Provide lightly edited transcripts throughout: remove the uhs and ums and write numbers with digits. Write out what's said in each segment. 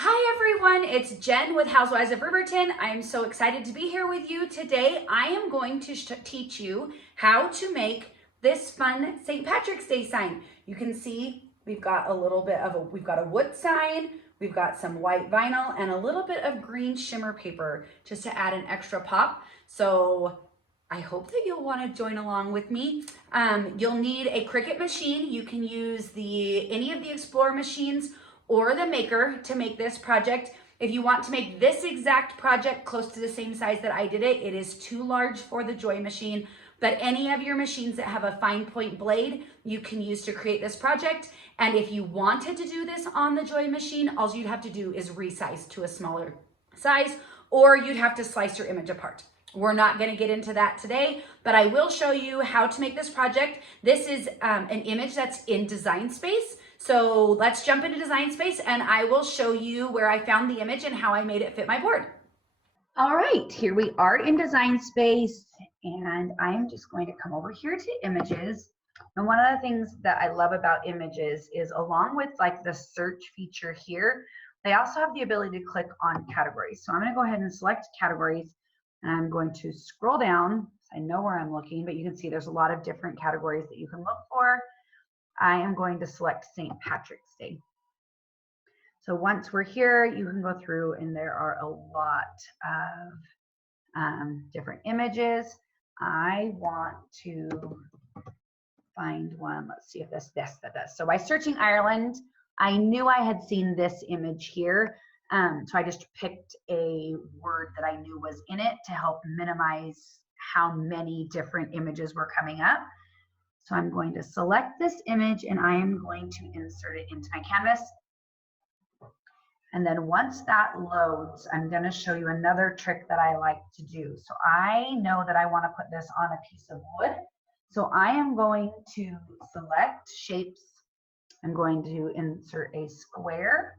Hi everyone, it's Jen with Housewives of Riverton. I am so excited to be here with you today. I am going to teach you how to make this fun St. Patrick's Day sign. You can see we've got a little bit of we've got a wood sign, we've got some white vinyl and a little bit of green shimmer paper just to add an extra pop. So I hope that you'll want to join along with me. You'll need a Cricut machine. You can use any of the Explorer machines or the Maker to make this project. If you want to make this exact project close to the same size that I did it, it is too large for the Joy machine, but any of your machines that have a fine point blade, you can use to create this project. And if you wanted to do this on the Joy machine, all you'd have to do is resize to a smaller size, or you'd have to slice your image apart. We're not going to get into that today, but I will show you how to make this project. This is an image that's in Design Space. So let's jump into Design Space and I will show you where I found the image and how I made it fit my board. All right, here we are in Design Space, and I'm just going to come over here to Images. And one of the things that I love about Images is, along with like the search feature here, they also have the ability to click on categories. So I'm going to go ahead and select categories, and I'm going to scroll down. I know where I'm looking, but you can see there's a lot of different categories that you can look for. I am going to select St. Patrick's Day. So once we're here, you can go through and there are a lot of different images. I want to find one. Let's see if that does. So by searching Ireland, I knew I had seen this image here. So I just picked a word that I knew was in it to help minimize how many different images were coming up. So I'm going to select this image and I am going to insert it into my canvas. And then once that loads, I'm going to show you another trick that I like to do. So I know that I want to put this on a piece of wood. So I am going to select shapes. I'm going to insert a square.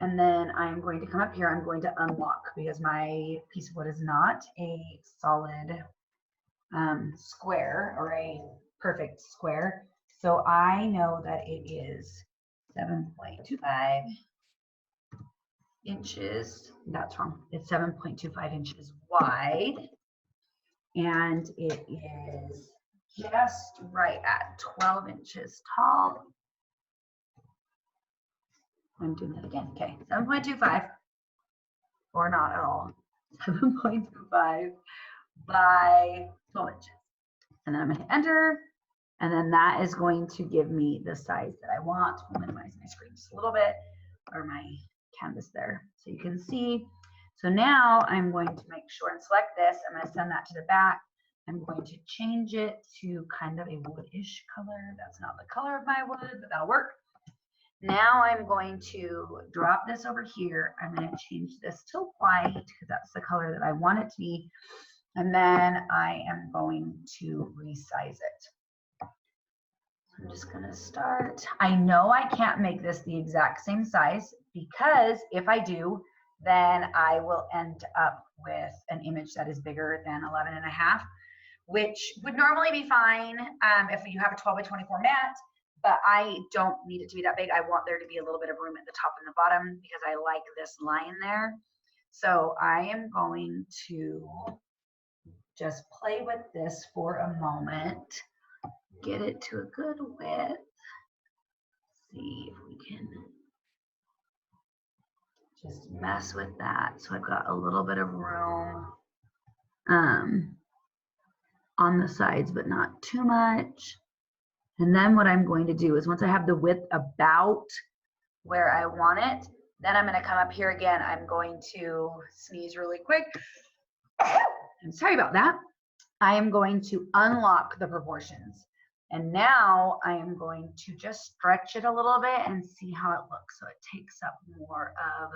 And then I'm going to come up here. I'm going to unlock because my piece of wood is not a solid square or a perfect square. So I know that it is 7.25 inches. That's wrong. It's 7.25 inches wide. And it is just right at 12 inches tall. I'm doing that again. Okay, 7.25 or not at all. 7.25 by 12 inches. And then I'm going to hit enter. And then that is going to give me the size that I want. I'll minimize my screen just a little bit, or my canvas there, so you can see. So now I'm going to make sure and select this. I'm going to send that to the back. I'm going to change it to kind of a woodish color. That's not the color of my wood, but that'll work. Now I'm going to drop this over here. I'm going to change this to white because that's the color that I want it to be. And then I am going to resize it. I'm just going to start. I know I can't make this the exact same size because if I do, then I will end up with an image that is bigger than 11.5, which would normally be fine if you have a 12 by 24 mat, but I don't need it to be that big. I want there to be a little bit of room at the top and the bottom because I like this line there. So I am going to just play with this for a moment. Get it to a good width. See if we can just mess with that. So I've got a little bit of room on the sides, but not too much. And then what I'm going to do is once I have the width about where I want it, then I'm going to come up here again. I'm going to sneeze really quick. I'm sorry about that. I am going to unlock the proportions. And now I am going to just stretch it a little bit and see how it looks. So it takes up more of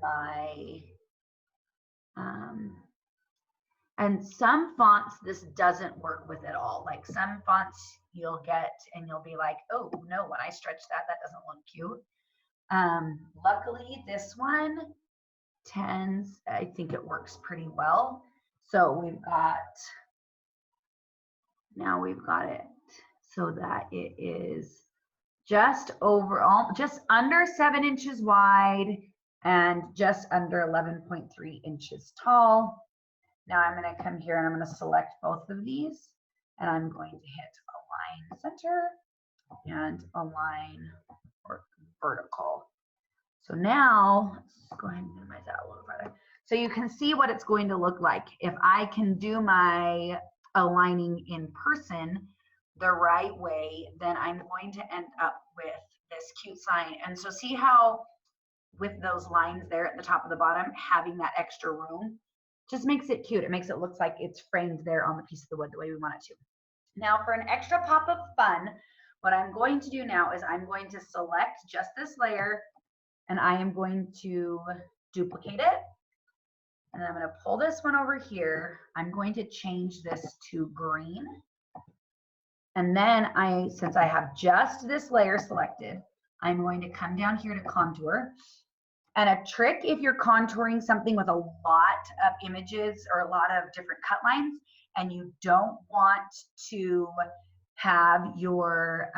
my, and some fonts this doesn't work with at all. Like some fonts you'll get and you'll be like, oh no, when I stretch that, that doesn't look cute. Luckily this one tends, I think it works pretty well. So now we've got it so that it is just overall, just under 7 inches wide and just under 11.3 inches tall. Now I'm going to come here and I'm going to select both of these, and I'm going to hit align center and align vertical. So now let's go ahead and minimize that a little further. So you can see what it's going to look like. If I can do my aligning in person the right way, then I'm going to end up with this cute sign. And so see how with those lines there at the top of the bottom, having that extra room just makes it cute. It makes it look like it's framed there on the piece of the wood the way we want it to. Now for an extra pop of fun, what I'm going to do now is I'm going to select just this layer, and I am going to duplicate it. And I'm going to pull this one over here. I'm going to change this to green. And then since I have just this layer selected, I'm going to come down here to contour. And a trick if you're contouring something with a lot of images or a lot of different cut lines, and you don't want to have your,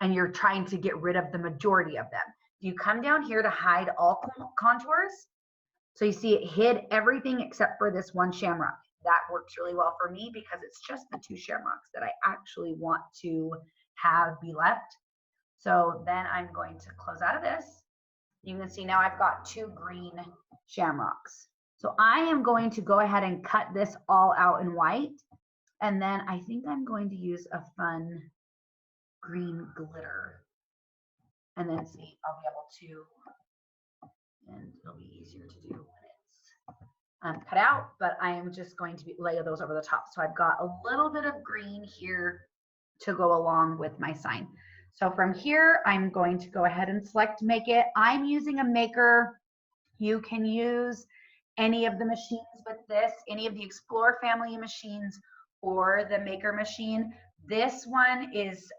and you're trying to get rid of the majority of them. You come down here to hide all contours. So you see it hid everything except for this one shamrock. That works really well for me because it's just the 2 shamrocks that I actually want to have be left. So then I'm going to close out of this. You can see now I've got 2 green shamrocks. So I am going to go ahead and cut this all out in white. And then I think I'm going to use a fun green glitter. And then see, I'll be able to, and it'll be easier to do when it's cut out, but I am just going to lay those over the top. So I've got a little bit of green here to go along with my sign. So from here, I'm going to go ahead and select Make It. I'm using a maker. You can use any of the machines with this, any of the Explorer family machines or the Maker machine. This one is,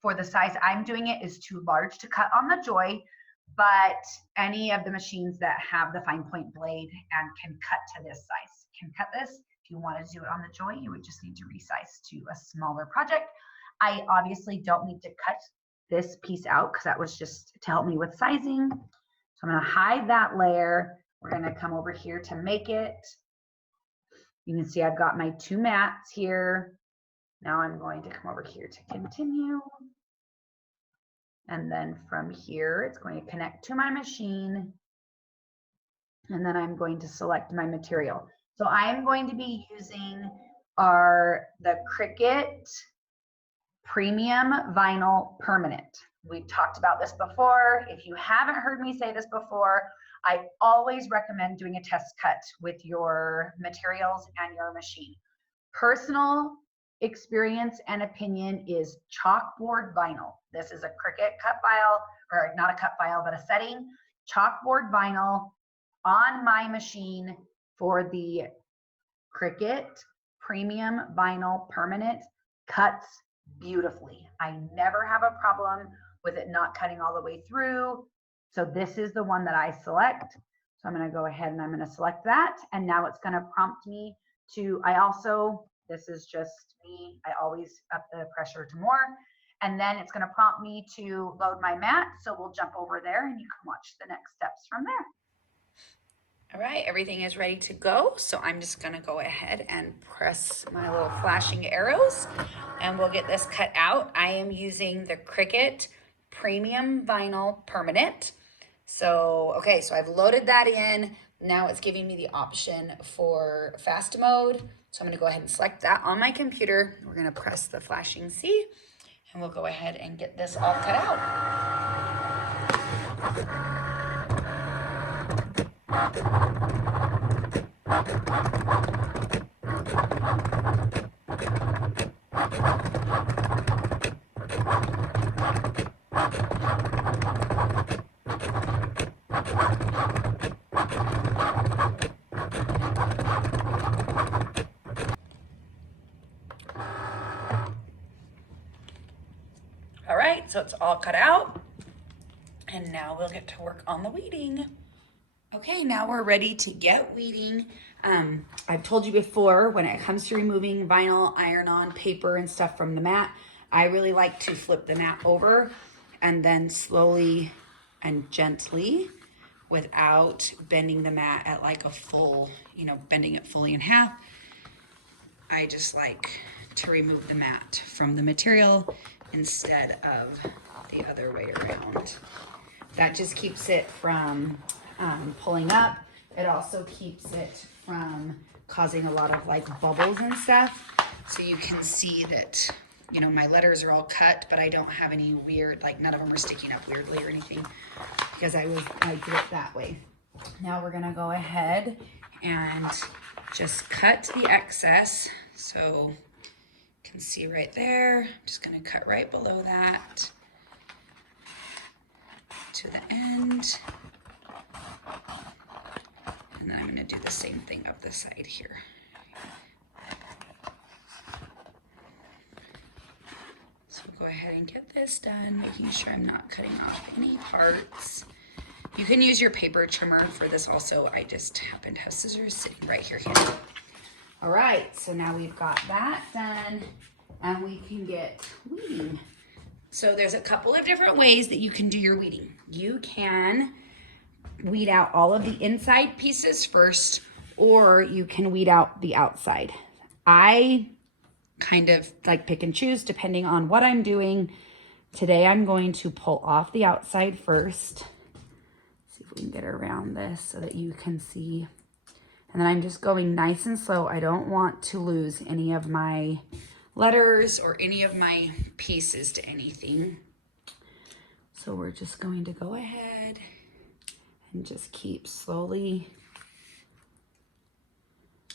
for the size I'm doing it, is too large to cut on the Joy, but any of the machines that have the fine point blade and can cut to this size can cut this. If you want to do it on the Joy, you would just need to resize to a smaller project. I obviously don't need to cut this piece out because that was just to help me with sizing. So I'm going to hide that layer. We're going to come over here to Make It. You can see I've got my 2 mats here. Now I'm going to come over here to continue. And then from here, it's going to connect to my machine. And then I'm going to select my material. So I am going to be using the Cricut Premium Vinyl Permanent. We've talked about this before. If you haven't heard me say this before, I always recommend doing a test cut with your materials and your machine. Personal experience and opinion is chalkboard vinyl. This is a Cricut cut file, or not a cut file, but a setting. Chalkboard vinyl on my machine for the Cricut Premium Vinyl Permanent cuts beautifully. I never have a problem with it not cutting all the way through. So this is the one that I select. So I'm going to go ahead and I'm going to select that. And now it's going to prompt me to, this is just me, I always up the pressure to more. And then it's going to prompt me to load my mat. So we'll jump over there and you can watch the next steps from there. All right, everything is ready to go. So I'm just gonna go ahead and press my little flashing arrows and we'll get this cut out. I am using the Cricut Premium Vinyl Permanent. So, okay, so I've loaded that in. Now it's giving me the option for fast mode. So I'm gonna go ahead and select that on my computer. We're gonna press the flashing C and we'll go ahead and get this all cut out. All right, so it's all cut out. And now we'll get to work on the weeding. Okay, now we're ready to get weeding. I've told you before, when it comes to removing vinyl, iron-on paper and stuff from the mat, I really like to flip the mat over and then slowly and gently, without bending the mat at like a full, bending it fully in half. I just like to remove the mat from the material instead of the other way around. That just keeps it from pulling up. It also keeps it from causing a lot of like bubbles and stuff. So you can see that, my letters are all cut, but I don't have any weird, like none of them are sticking up weirdly or anything, because I did it that way. Now we're gonna go ahead and just cut the excess. So you can see right there, I'm just gonna cut right below that to the end. And then I'm gonna do the same thing up the side here. So we'll go ahead and get this done, making sure I'm not cutting off any parts. You can use your paper trimmer for this also. I just happen to have scissors sitting right here. All right, so now we've got that done and we can get weeding. So there's a couple of different ways that you can do your weeding. You can weed out all of the inside pieces first, or you can weed out the outside. I kind of like pick and choose depending on what I'm doing. Today I'm going to pull off the outside first. See if we can get around this so that you can see. And then I'm just going nice and slow. I don't want to lose any of my letters or any of my pieces to anything. So we're just going to go ahead and just keep slowly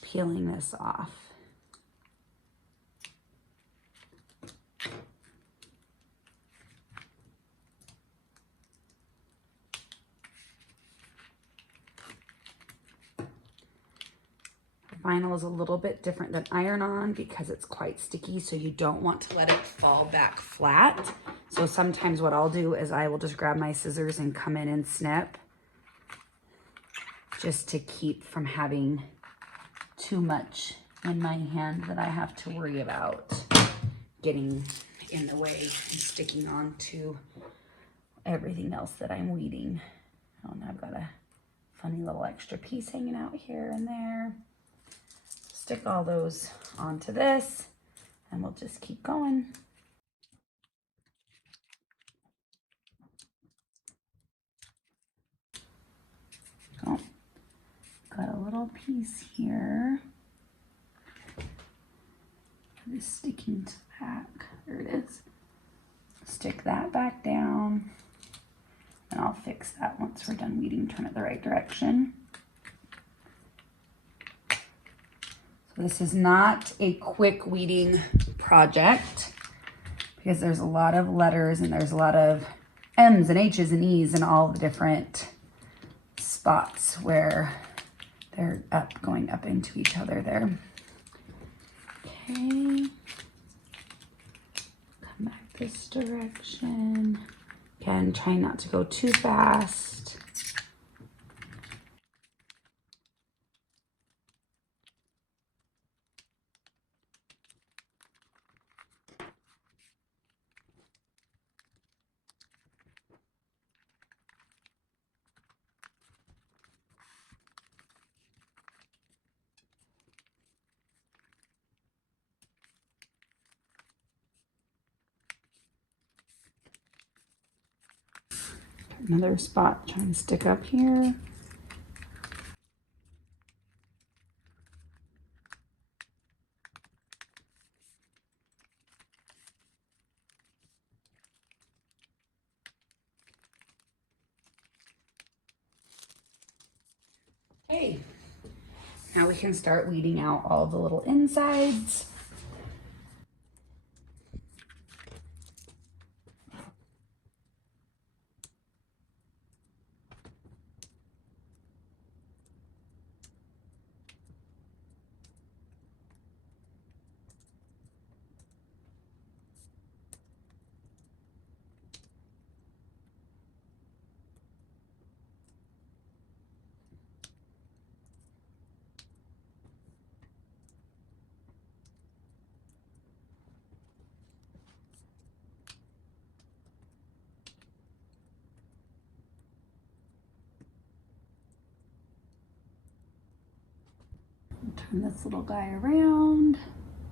peeling this off. Vinyl is a little bit different than iron-on because it's quite sticky, so you don't want to let it fall back flat. So sometimes what I'll do is I will just grab my scissors and come in and snip, just to keep from having too much in my hand that I have to worry about getting in the way and sticking on to everything else that I'm weeding. Oh, and I've got a funny little extra piece hanging out here and there. Stick all those onto this and we'll just keep going. Oh, got a little piece here that is sticking to the back. There it is. Stick that back down and I'll fix that once we're done weeding. Turn it the right direction. This is not a quick weeding project because there's a lot of letters and there's a lot of M's and H's and E's and all the different spots where they're going up into each other there. Okay. Come back this direction. Again, try not to go too fast. Another spot trying to stick up here. Okay, now we can start weeding out all the little insides. turn this little guy around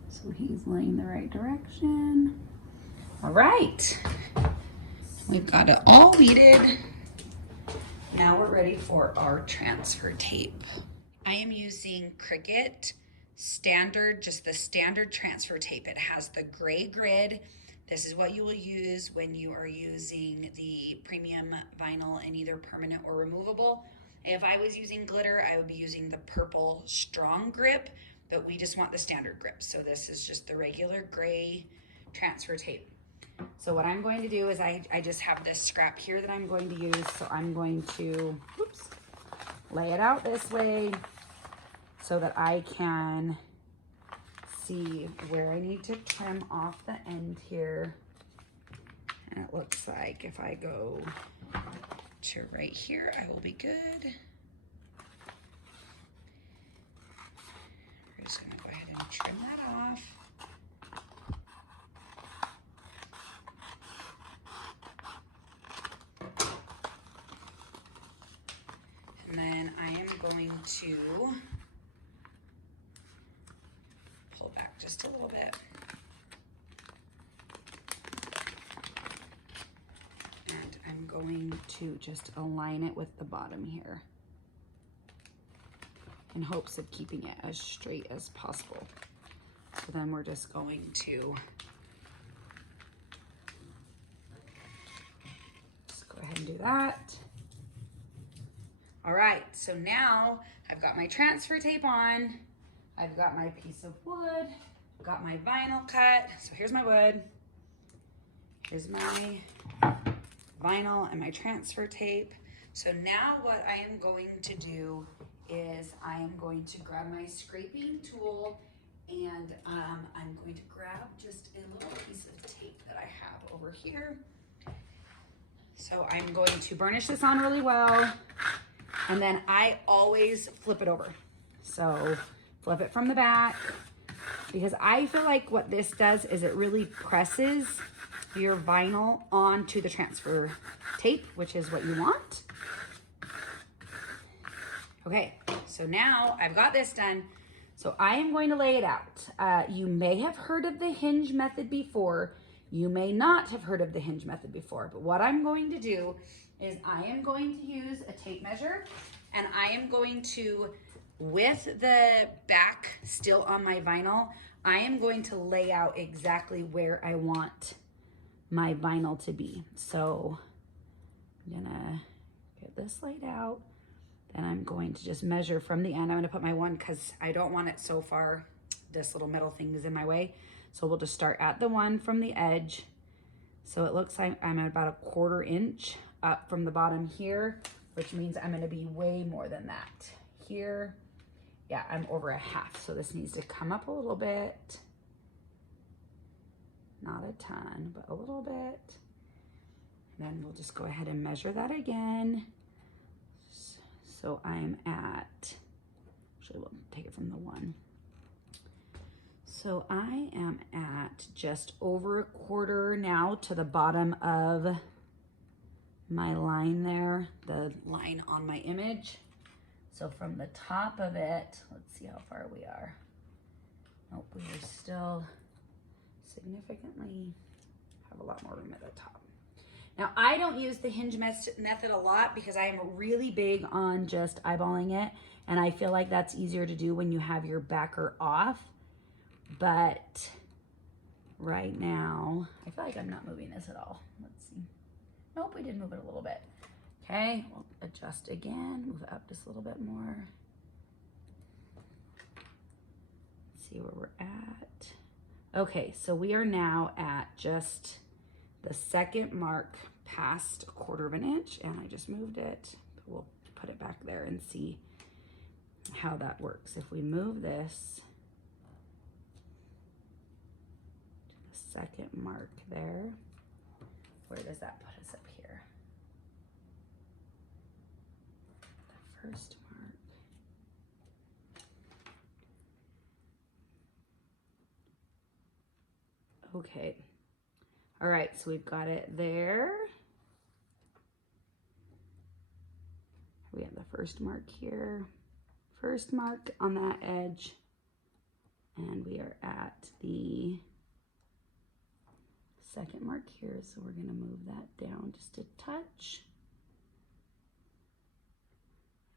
so he's laying the right direction. All right, we've got it all weeded. Now we're ready for our transfer tape. I am using Cricut standard, just the standard transfer tape. It has the gray grid. This is what you will use when you are using the premium vinyl in either permanent or removable. If I was using glitter, I would be using the purple strong grip, but we just want the standard grip. So this is just the regular gray transfer tape. So what I'm going to do is I just have this scrap here that I'm going to use. So I'm going to, oops, lay it out this way so that I can see where I need to trim off the end here. And it looks like if I go to right here, I will be good. We're just gonna go ahead and trim that off. And then I am going to pull back just a little bit. And I'm going to just align it with the bottom here in hopes of keeping it as straight as possible. So then we're just going to just go ahead and do that. All right, so now I've got my transfer tape on. I've got my piece of wood, got my vinyl cut. So here's my wood. Here's my vinyl and my transfer tape. So now what I am going to do is I am going to grab my scraping tool and I'm going to grab just a little piece of tape that I have over here. So I'm going to burnish this on really well. And then I always flip it over. So flip it from the back, because I feel like what this does is it really presses your vinyl onto the transfer tape, which is what you want. Okay, so now I've got this done. So I am going to lay it out. You may have heard of the hinge method before. You may not have heard of the hinge method before, but what I'm going to do is I am going to use a tape measure and I am going to, with the back still on my vinyl, I am going to lay out exactly where I want my vinyl to be. So I'm gonna get this laid out. Then I'm going to just measure from the end. I'm gonna put my one because I don't want it so far, this little metal thing is in my way. So we'll just start at the one from the edge. So it looks like I'm at about 1/4 inch up from the bottom here, which means I'm gonna be way more than that. Here, yeah, I'm over 1/2. So this needs to come up a little bit. Not a ton, but a little bit. And then we'll just go ahead and measure that again. So I'm at, actually we'll take it from the one. So I am at just over 1/4 now to the bottom of my line there, the line on my image. So from the top of it, let's see how far we are. Nope, we are still significantly, have a lot more room at the top. Now I don't use the hinge method a lot because I am really big on just eyeballing it. And I feel like that's easier to do when you have your backer off. But right now, I feel like I'm not moving this at all. Let's see. Nope, we did move it a little bit. Okay, we'll adjust again, move it up just a little bit more. Let's see where we're at. Okay, so we are now at just the second mark past 1/4 inch, and I just moved it. We'll put it back there and see how that works. If we move this to the second mark there, where does that put us up here? The first mark. Okay. All right, so we've got it there. We have the first mark here. First mark on that edge, And we are at the second mark here, so we're gonna move that down just a touch.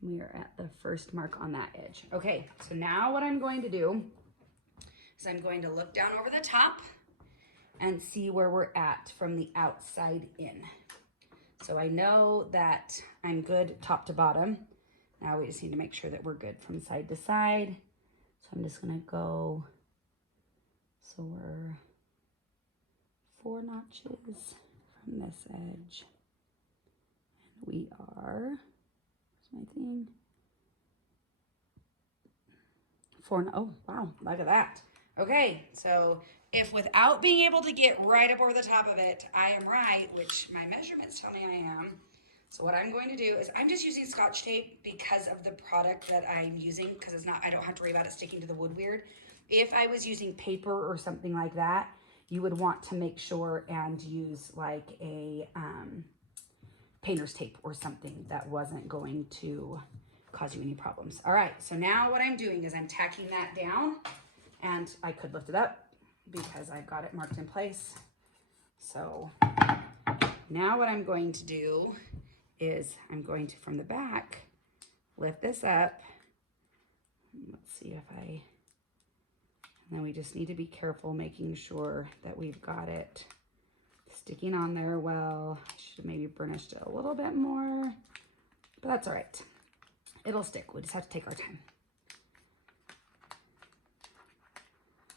We are at the first mark on that edge. Okay, so now what I'm going to do is I'm going to look down over the top and see where we're at from the outside in. So I know that I'm good top to bottom. Now we just need to make sure that we're good from side to side. So I'm just gonna go, so we're 4 notches from this edge. And we are, where's my thing? Oh, wow, look at that. Okay, so if without being able to get right up over the top of it, I am right, which my measurements tell me I am. So what I'm going to do is I'm just using Scotch tape because of the product that I'm using, because it's not, I don't have to worry about it sticking to the wood weird. If I was using paper or something like that, you would want to make sure and use like a painter's tape or something that wasn't going to cause you any problems. All right, so now what I'm doing is I'm tacking that down, and I could lift it up because I've got it marked in place. So now what I'm going to do is I'm going to, from the back, lift this up. Let's see if I, and then we just need to be careful making sure that we've got it sticking on there well. I should have maybe burnished it a little bit more, but that's all right. It'll stick. We just have to take our time.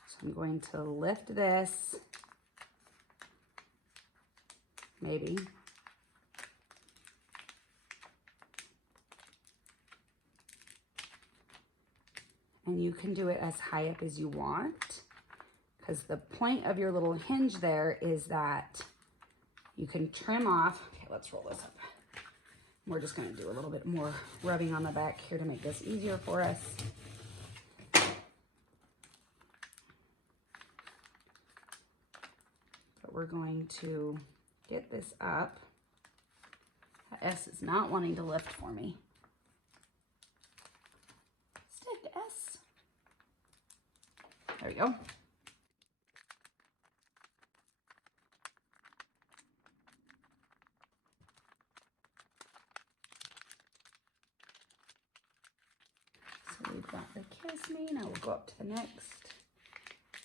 So I'm going to lift this, maybe. And you can do it as high up as you want, because the point of your little hinge there is that you can trim off. Okay, let's roll this up. We're just going to do a little bit more rubbing on the back here to make this easier for us. But we're going to get this up. That S is not wanting to lift for me. Stick, S. There we go. So we've got the kiss me. Now we'll go up to the next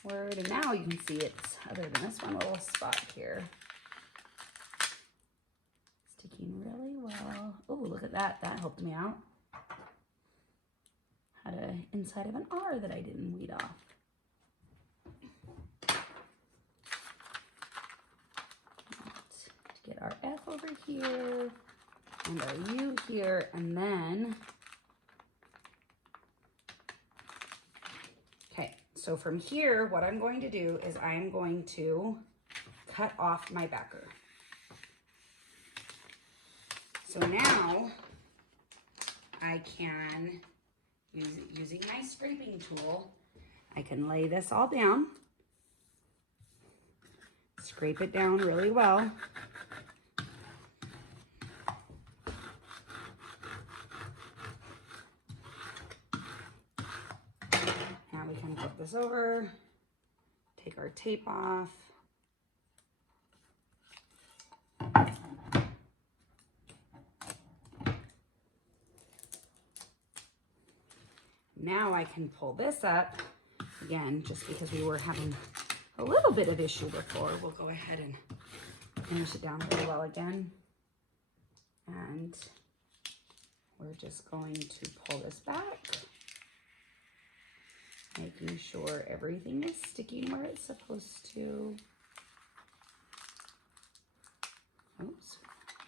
word. And now you can see it's, other than this one little spot here, sticking really well. Oh, look at that. That helped me out. Had an inside of an R that I didn't weed off. Let's get our F over here and our U here, and then, okay, so from here, what I'm going to do is I'm going to cut off my backer. So now I can, using my scraping tool, I can lay this all down, scrape it down really well. Now we can flip this over, take our tape off. Now I can pull this up. Again, just because we were having a little bit of issue before, we'll go ahead and finish it down really well again. And we're just going to pull this back, making sure everything is sticking where it's supposed to. Oops,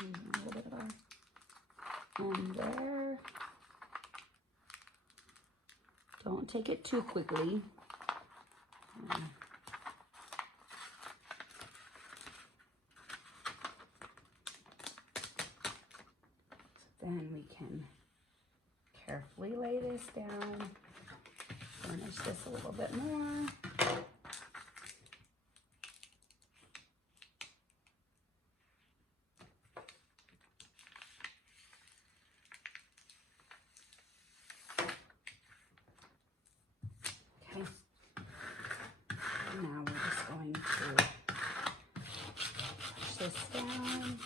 a little bit on there. Don't take it too quickly. Then we can carefully lay this down, finish this a little bit more. Okay, this down.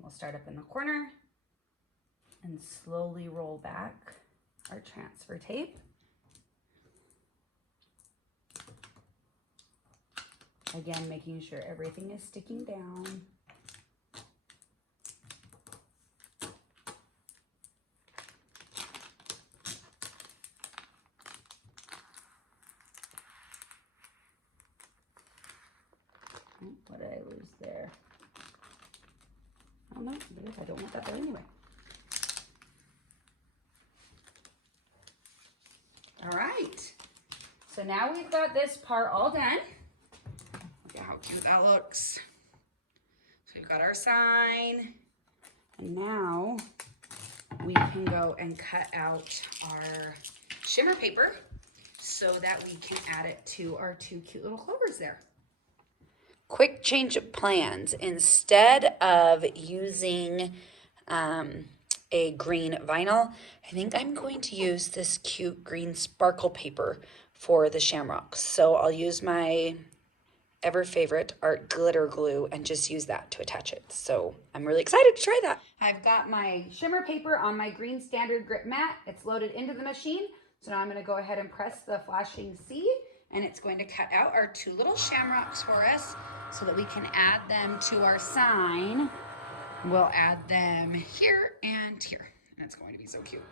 We'll start up in the corner and slowly roll back our transfer tape. Again, making sure everything is sticking down. What did I lose there? Oh no, I don't want that there anyway. All right, so now we've got this part all done. Look at how cute that looks. So we've got our sign, and now we can go and cut out our shimmer paper so that we can add it to our two cute little clovers there. Quick change of plans. Instead of using a green vinyl, I think I'm going to use this cute green sparkle paper for the Shamrocks. So I'll use my ever favorite art glitter glue and just use that to attach it. So I'm really excited to try that. I've got my shimmer paper on my green standard grip mat. It's loaded into the machine. So now I'm going to go ahead and press the flashing C, and it's going to cut out our two little shamrocks for us so that we can add them to our sign. We'll add them here and here, and it's going to be so cute.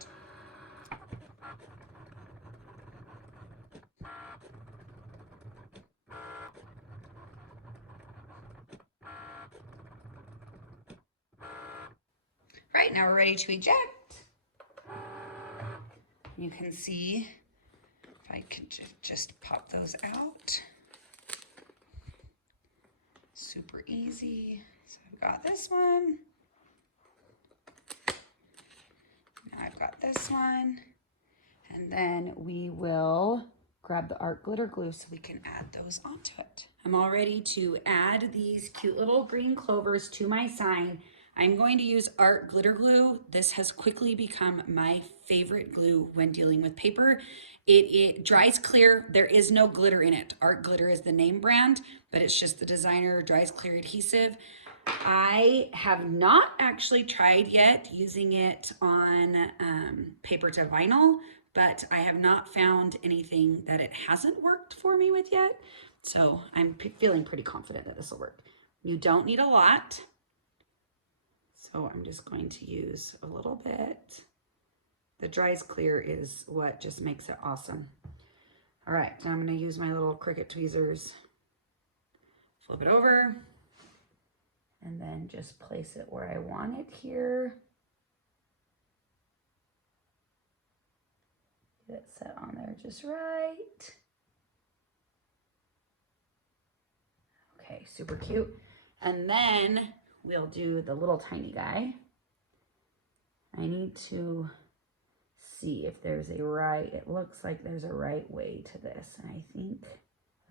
All right, now we're ready to eject. You can see if I could just pop those out. Super easy. So I've got this one. Now I've got this one. And then we will grab the art glitter glue so we can add those onto it. I'm all ready to add these cute little green clovers to my sign. I'm going to use art glitter glue. This has quickly become my favorite glue when dealing with paper. It dries clear. There is no glitter in it. Art Glitter is the name brand, but it's just the designer dries clear adhesive. I have not actually tried yet using it on paper to vinyl, but I have not found anything that it hasn't worked for me with yet. So I'm feeling pretty confident that this will work. You don't need a lot. So I'm just going to use a little bit. The dries clear is what just makes it awesome. All right, now I'm gonna use my little Cricut tweezers, flip it over, and then just place it where I want it here. Get it set on there just right. Okay, super cute. And then we'll do the little tiny guy. I need to see if there's a right, it looks like there's a right way to this, and I think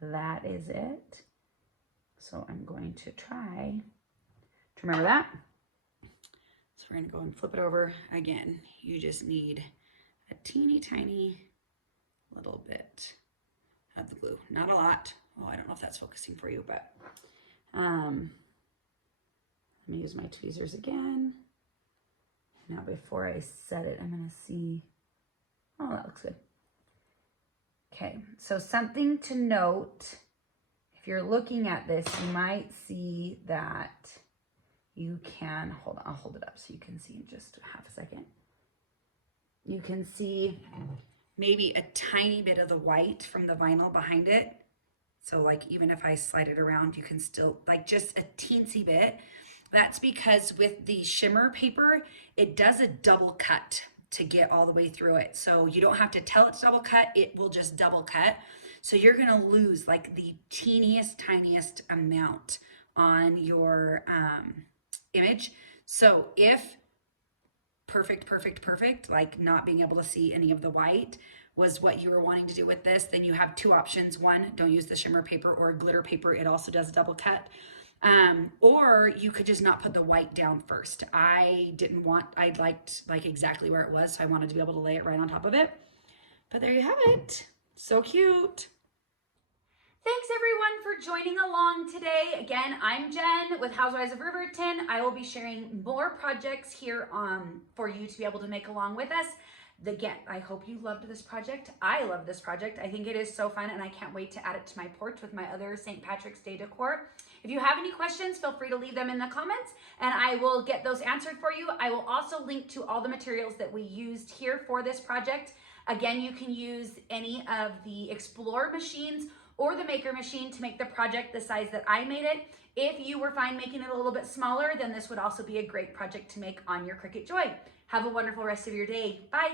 that is it. So I'm going to try to remember that. So we're gonna go and flip it over. Again, you just need a teeny tiny little bit of the glue, not a lot. Oh, I don't know if that's focusing for you, but let me use my tweezers again. Now before I set it, I'm gonna see, oh, that looks good. Okay, so something to note, if you're looking at this, you might see that you can, hold on, I'll hold it up so you can see in just half a second. You can see maybe a tiny bit of the white from the vinyl behind it. So like even if I slide it around, you can still, like just a teensy bit. That's because with the shimmer paper, it does a double cut to get all the way through it. So you don't have to tell it's double cut, it will just double cut. So you're gonna lose like the teeniest, tiniest amount on your image. So if perfect, like not being able to see any of the white was what you were wanting to do with this, then you have two options. One, don't use the shimmer paper or glitter paper. It also does a double cut. Or you could just not put the white down first. I liked like exactly where it was, so I wanted to be able to lay it right on top of it. But there you have it. So cute. Thanks everyone for joining along today. Again, I'm Jen with Housewives of Riverton. I will be sharing more projects here for you to be able to make along with us. Again, I hope you loved this project. I love this project. I think it is so fun and I can't wait to add it to my porch with my other St. Patrick's Day decor. If you have any questions, feel free to leave them in the comments and I will get those answered for you. I will also link to all the materials that we used here for this project. Again, you can use any of the Explore machines or the Maker machine to make the project the size that I made it. If you were fine making it a little bit smaller, then this would also be a great project to make on your Cricut Joy. Have a wonderful rest of your day. Bye.